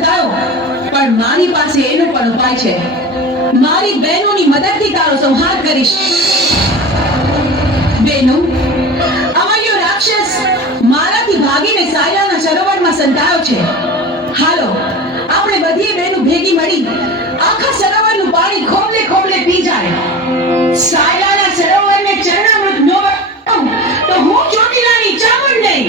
સંતાયો, પણ મારી પાસે એનો પણ ઉપાય છે. મારી બહેનોની મદદથી તારો સંહાર કરીશ. બહેનો, અમાયો રાક્ષસ મારાથી ભાગીને સાયલાના સરોવરમાં સંતાયો છે. હાલો, આપણે બધી બહેનો ભેગી મળી આખા સરોવરનું પાણી ખોબલે ખોબલે પી જાય. સાયલાના સરોવરને ચરણામૃત ન વળાવું તો હું ચોટીલાની ચામુંડ નહીં.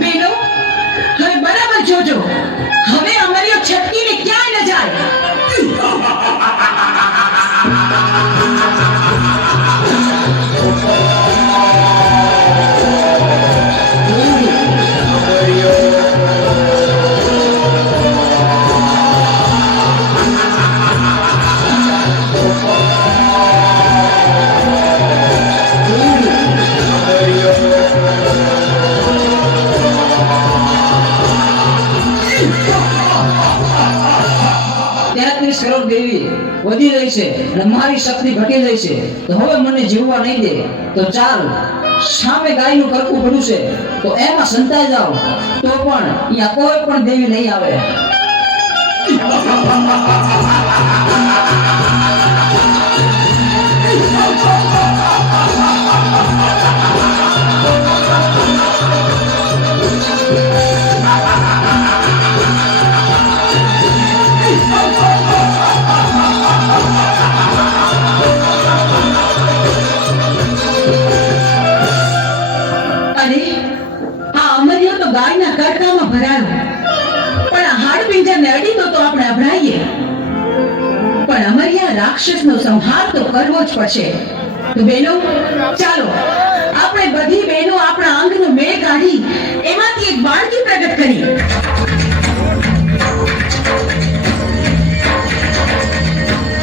બેનો, હવે બરાબર જોજો, હવે અમારી છટકીને ક્યાંય ન જાય. દેવી વધી રહી છે અને મારી શક્તિ ઘટી રહી છે, તો હવે મને જીવવા નહીં દે. તો ચાલ, સામે ગાયનું કરકું પડ્યું છે તો એમાં સંતાઈ જાઓ, તો પણ અહીંયા કોઈ પણ દેવી નહીં આવે. ગાયના કડકામાં ભરાયો, પણ આ હાડપિંજરને અડી તો આપણે અભડાઈએ. પણ અમરિયા રાક્ષસનો સંહાર તો કરવો જ પડશે. તો બહેનો, ચાલો આપણે બધી બહેનો આપણા અંગનો મેળ કાઢી એમાંથી એક બાળકી પ્રગટ કરીએ.